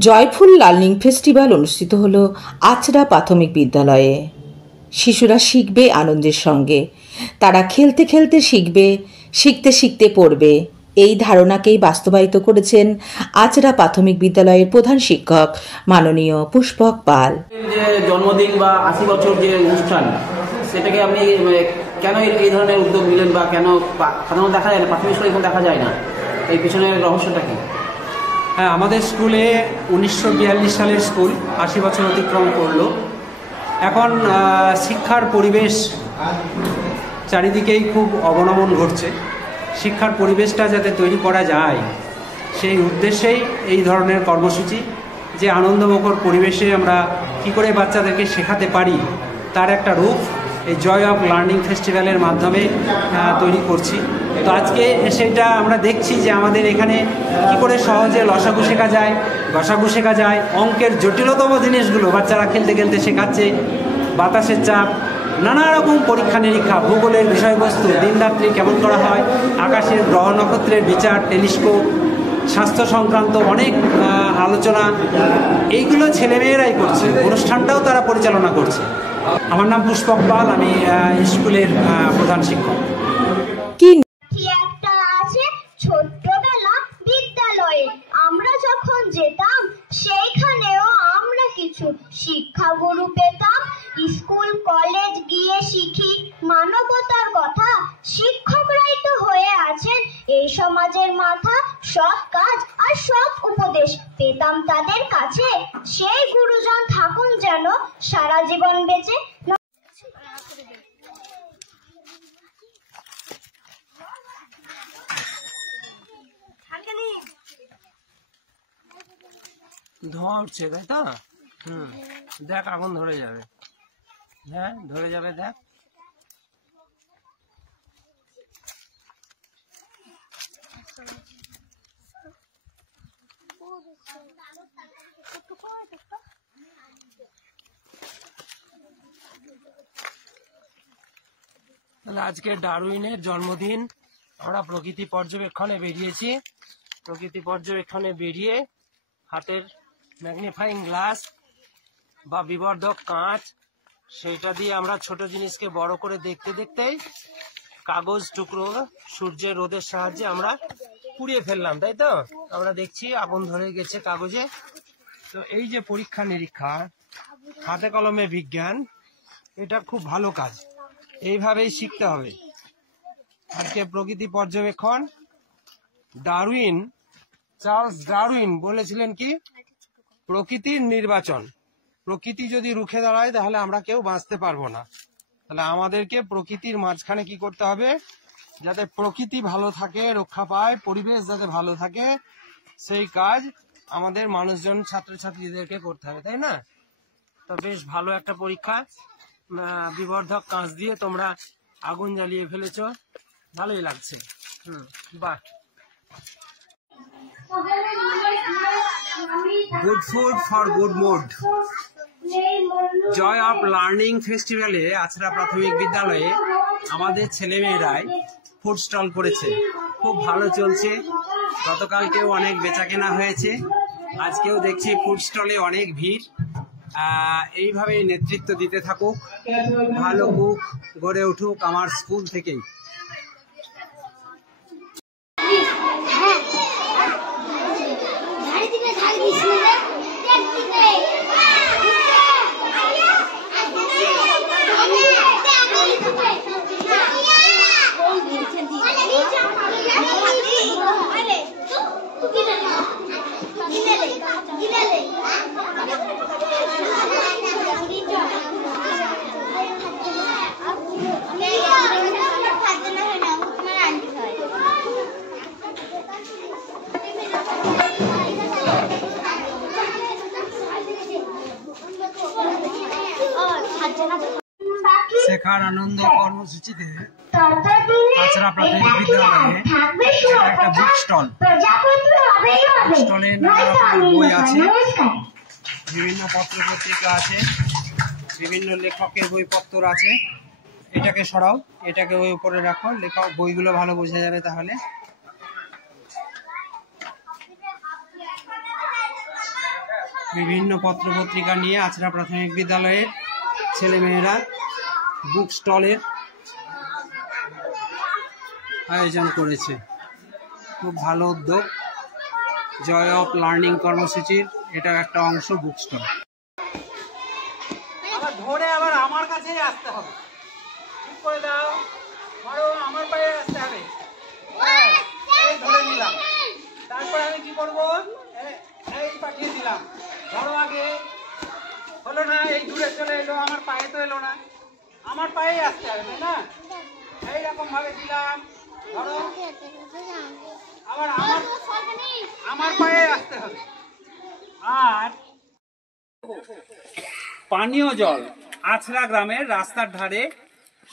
Joyful learning festival অনুষ্ঠিত হলো আচরা প্রাথমিক বিদ্যালয়ে। শিশুরা শিখবে আনন্দের সঙ্গে, তারা খেলতে খেলতে শিখবে, শিখতে শিখতে পড়বে, এই ধারণাকেই বাস্তবায়িত করেছেন আচরা প্রাথমিক বিদ্যালয়ের প্রধান শিক্ষক মাননীয় পুষ্পক পাল। যে জন্মদিন বা ৮০ বছর যে অনুষ্ঠান, সেটাকে আপনি কেন এই ধরনের উদ্যোগ নিলেন বা কেন সাধারণত দেখা যায় না, প্রাথমিক স্কুলে এখন দেখা যায় না, এই পিছনের রহস্যটা কি? হ্যাঁ, আমাদের স্কুলে 1942 সালের স্কুল ৮০ বছর অতিক্রম করলো। এখন শিক্ষার পরিবেশ চারিদিকেই খুব অবনমন ঘটছে। শিক্ষার পরিবেশটা যাতে তৈরি করা যায় সেই উদ্দেশ্যেই এই ধরনের কর্মসূচি, যে আনন্দমুখর পরিবেশে আমরা কী করে বাচ্চাদেরকে শেখাতে পারি তার একটা রূপ এই জয় অফ লার্নিং ফেস্টিভ্যালের মাধ্যমে তৈরি করছি। তো আজকে সেটা আমরা দেখছি যে আমাদের এখানে কী করে সহজে লসাগু শেখা যায়, গসাগু শেখা যায়, অঙ্কের জটিলতম জিনিসগুলো বাচ্চারা খেলতে খেলতে শেখাচ্ছে। বাতাসের চাপ, নানা রকম পরীক্ষা নিরীক্ষা, ভূগোলের বিষয়বস্তু, দিনরাত্রি কেমন করা হয়, আকাশের গ্রহ নক্ষত্রের বিচার, টেলিস্কোপ, স্বাস্থ্য সংক্রান্ত অনেক আলোচনা, এইগুলো ছেলেমেয়েরাই করছে, অনুষ্ঠানটাও তারা পরিচালনা করছে। আমার নাম পুষ্পক পাল, আমি স্কুলের প্রধান শিক্ষক। একটা আছে ছোট্টবেলা বিদ্যালয়ে আমরা যখন যেতাম, সেইখানেও আমরা কিছু শিক্ষাগুরু পেতাম। স্কুল কলেজ গিয়ে শিখি মানবতার কথা, শিক্ষকরাই তো হয়ে আছেন এই সমাজের মাথা। সব কাজ আর সব উপদেশ পেতাম তাদের কাছে, সেই গুরুজন থাকুন যেন সারা জীবন বেঁচে। ধোঁয়া উঠছে, তাই তো? দেখ, আগুন ধরে যাবে। হ্যাঁ, ধরে যাবে, দেখ। আজকে ডারউইনের জন্মদিন, আমরা প্রকৃতি পর্যবেক্ষণে বেরিয়েছি। প্রকৃতি পর্যবেক্ষণে বেরিয়ে হাতের ম্যাগনিফাইং গ্লাস বা বিবর্ধক কাঁচ, সেটা দিয়ে আমরা ছোট জিনিসকে বড় করে দেখতে দেখতেই কাগজ টুকরো সূর্যের রোদের সাহায্যে আমরা পুড়িয়ে ফেললাম, তাই তো? আমরা দেখছি আগুন ধরে গেছে কাগজে। তো এই যে পরীক্ষা নিরীক্ষা, হাতে কলমে বিজ্ঞান, এটা খুব ভালো কাজ, এইভাবেই শিখতে হবে। আজকে প্রকৃতি পর্যবেক্ষণ। চার্লস ডারউইন বলেছিলেন কি, প্রকৃতির নির্বাচন। প্রকৃতি যদি রুখে দাঁড়ায় তাহলে আমরা কেউ বাঁচতে পারবো না। তাহলে আমাদেরকে প্রকৃতির মাঝখানে কি করতে হবে, যাতে প্রকৃতি ভালো থাকে, রক্ষা পায়, পরিবেশ যাতে ভালো থাকে, সেই কাজ আমাদের মানুষজন ছাত্রছাত্রীদেরকে করতে হবে, তাই না? তো বেশ ভালো একটা পরীক্ষা। বিবর্ধক কাঁচ দিয়ে তোমরা আগুন জ্বালিয়ে ফেলেছো, ভালোই লাগছে। বাহ। Good food for good mood. Joy of learning ফেস্টিভ্যালে আচরা প্রাথমিক বিদ্যালয়ে আমাদের ছেলেমেয়েরাই ফুড স্টল করেছে, খুব ভালো চলছে। গতকালকেও অনেক বেচাকেনা হয়েছে, আজকেও দেখছি ফুড স্টলে অনেক ভিড়। এইভাবে নেতৃত্ব দিতে থাকুক, ভালো কুক গড়ে উঠুক আমার স্কুল থেকেই। শেখার আনন্দ কর্মসূচিতে আচরা প্রাথমিক বিদ্যালয়ে একটা বুক স্টল। স্টলে নানা রকমের বই আছে, বিভিন্ন পত্র পত্রিকা আছে, বিভিন্ন লেখকের বইপত্র আছে। এটাকে সরাও, এটাকে ওই উপরে রাখো, লেখক বইগুলো ভালো বোঝা যাবে তাহলে। বিভিন্ন পত্রপত্রিকা নিয়ে আছড়া প্রাথমিক বিদ্যালয়ের ছেলেমেয়েরা বুক স্টলের আয়োজন করেছে। খুব ভালো উদ্যোগ, জয় অফ লার্নিং কর্মসূচির এটা একটা অংশ বুক স্টল। আবার ধরে আবার আমার কাছেই আসতে হবে, ঠিক করে দাও, ধরো আমার পায়ে আসতে হবে, এই ধরে নিলাম, তারপরে আমি কি করবো, এই পাঠিয়ে দিলাম, ধরো আগে, হলো না, এই দূরে চলে এলো, আমার পায়ে তো এলো না, আমার পায়ে আসতে হবে, তাই না? এইরকম ভাবে দিলাম, ধরো আবার আমার পায়ে আসতে হবে। আর পানীয় জল আছড়া গ্রামের রাস্তার ধারে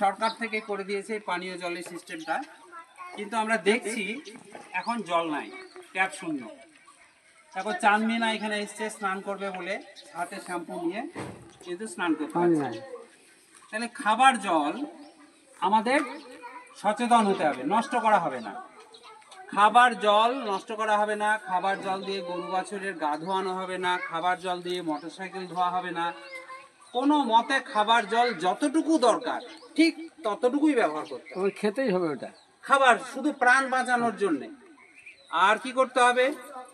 সরকার থেকে করে দিয়েছে পানীয় জলের সিস্টেমটা, কিন্তু আমরা দেখছি এখন জল নাই, ট্যাপ শূন্য। তারপর চাঁদমিনা এখানে এসছে স্নান করবে বলে হাতে শ্যাম্পু নিয়ে, কিন্তু স্নান করতে পারছে না। তাহলে খাবার জল আমাদের সচেতন হতে হবে, নষ্ট করা হবে না, খাবার জল নষ্ট করা হবে না, খাবার জল দিয়ে গরু বাছুরের গা ধোয়ানো হবে না, খাবার জল দিয়ে মোটরসাইকেল ধোয়া হবে না, কোনো মতে খাবার জল যতটুকু দরকার ঠিক ততটুকুই ব্যবহার করতে হবে, খেতেই হবে ওটা খাবার, শুধু প্রাণ বাঁচানোর জন্যে। আর কি করতে হবে,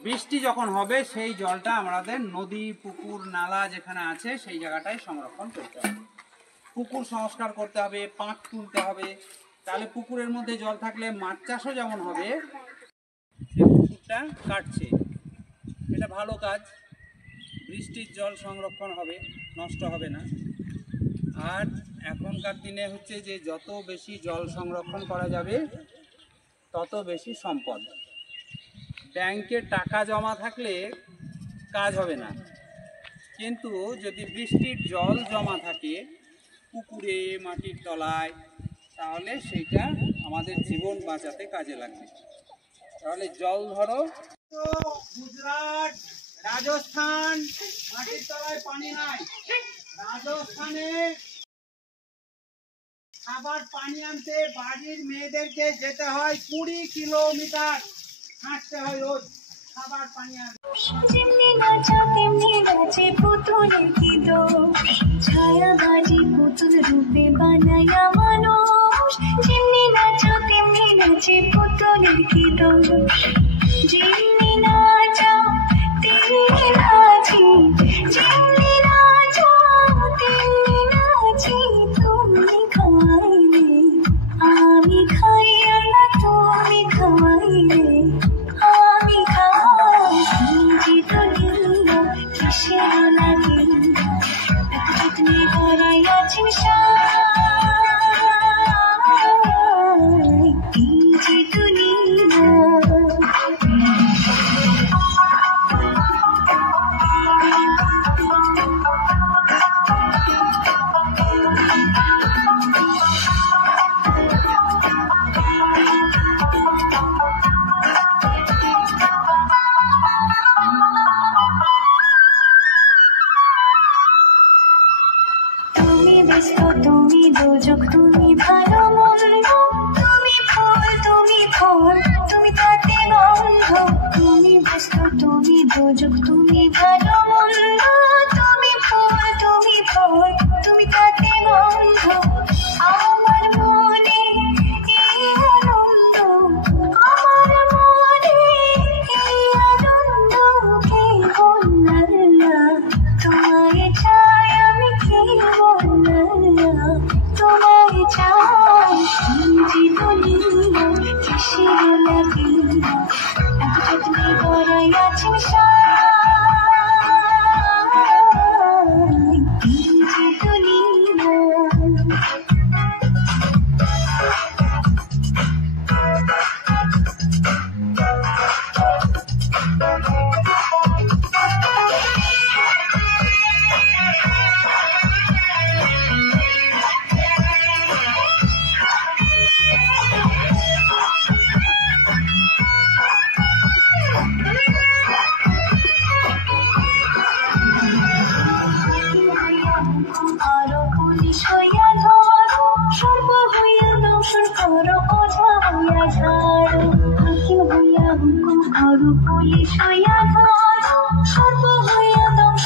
বৃষ্টি যখন হবে সেই জলটা আমাদের নদী পুকুর নালা যেখানে আছে সেই জায়গাটায় সংরক্ষণ করতে হবে, পুকুর সংস্কার করতে হবে, পাঁক তুলতে হবে, তাহলে পুকুরের মধ্যে জল থাকলে মাছ চাষও যেমন হবে, সে পুকুরটা কাটছে, এটা ভালো কাজ, বৃষ্টির জল সংরক্ষণ হবে, নষ্ট হবে না। আর এখনকার দিনে হচ্ছে যে যত বেশি জল সংরক্ষণ করা যাবে তত বেশি সম্পদ। ব্যাংকে টাকা জমা থাকলে কাজ হবে না, কিন্তু যদি বৃষ্টির জল জমা থাকে পুকুরে মাটির তলায়, তাহলে সেইটা আমাদের জীবন বাঁচাতে কাজে লাগবে। তাহলে জল ধরো, গুজরাট, রাজস্থান মাটির তলায় পানি নাই, রাজস্থানে খাবার পানি আনতে বাড়ির মেয়েদেরকে যেতে হয় 20 কিলোমিটার হাঁটতে হয় রোজ খাবার পানি আনতে। যেমনি নাচা তেমনি নাচে পুতুলের কি দোষ, ছায়াবাজি পুতুল রূপে বানায়া মানুষ, যেমনি নাচা তেমনি নাচে পুতুলের কি দোষ, যেমনি নাচা তেমনি নাচি, যেমনি নাচা তেমনি নাচি, তুমি খাইলে আমি খাই না, তুমি খাইলে আমি খাই, দুনিয়া কিসের লাগে একটুখানি ভরাই আছেন তুমি দোজক, তুমি ভালো মন্দ, তুমি ফল, তুমি ফল, তুমি তাতে বন্ধ, তুমি ব্যস্ত, তুমি দোজক, তুমি ভালো মন্দ, তুমি ফল, তুমি ফল, তুমি তাতে বন্ধ, আমার মনে এই আনন্দ, আমার মনে এই আনন্দ, কে বললা তোমায় চাই আমি, কে বললা তোমায় চাই, দুনিয়া কিসের লাগে একটুখানি ভরাই আছেন দুনিয়া। পুলিশ হইয়া ধরো, সর্ব হইয়া দংশন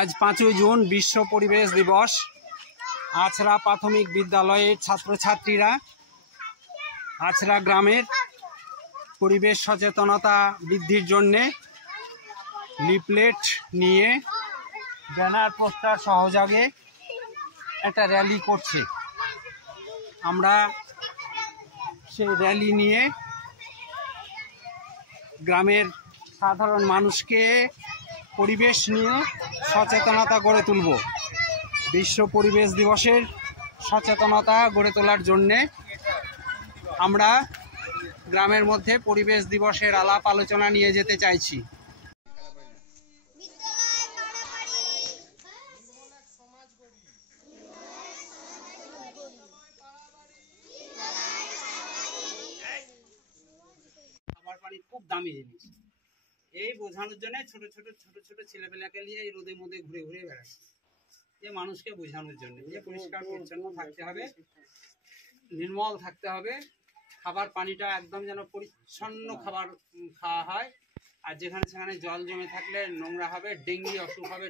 আজ 5ই জুন বিশ্ব পরিবেশ দিবস। আছড়া প্রাথমিক বিদ্যালয়ের ছাত্রছাত্রীরা আছড়া গ্রামের পরিবেশ সচেতনতা বৃদ্ধির জন্যে লিফলেট নিয়ে ব্যানার পোস্টার সহযোগে একটা র্যালি করছে। আমরা সেই র্যালি নিয়ে গ্রামের সাধারণ মানুষকে পরিবেশ নিয়ে সচেতনতা গড়ে তুলব। বিশ্ব পরিবেশ দিবসের সচেতনতা গড়ে তোলার জন্যে আমরা গ্রামের মধ্যে পরিবেশ দিবসের আলাপ আলোচনা নিয়ে যেতে চাইছি। খাবার পানি খুব দামি জিনিস, এই বোঝানোর জন্য ছোট ছোট ছোট ছোট ছেলেপেলাকে নিয়ে এই রোদের মধ্যে ঘুরে ঘুরে বেড়াচ্ছে, যে মানুষকে বোঝানোর জন্য যে পরিষ্কার পরিচ্ছন্ন থাকতে হবে, নির্মল থাকতে হবে, খাবার পানিটা একদম যেন পরিচ্ছন্ন খাবার খাওয়া হয়। আর যেখানে সেখানে জল জমে থাকলে নোংরা হবে, ডেঙ্গি অসুখ হবে।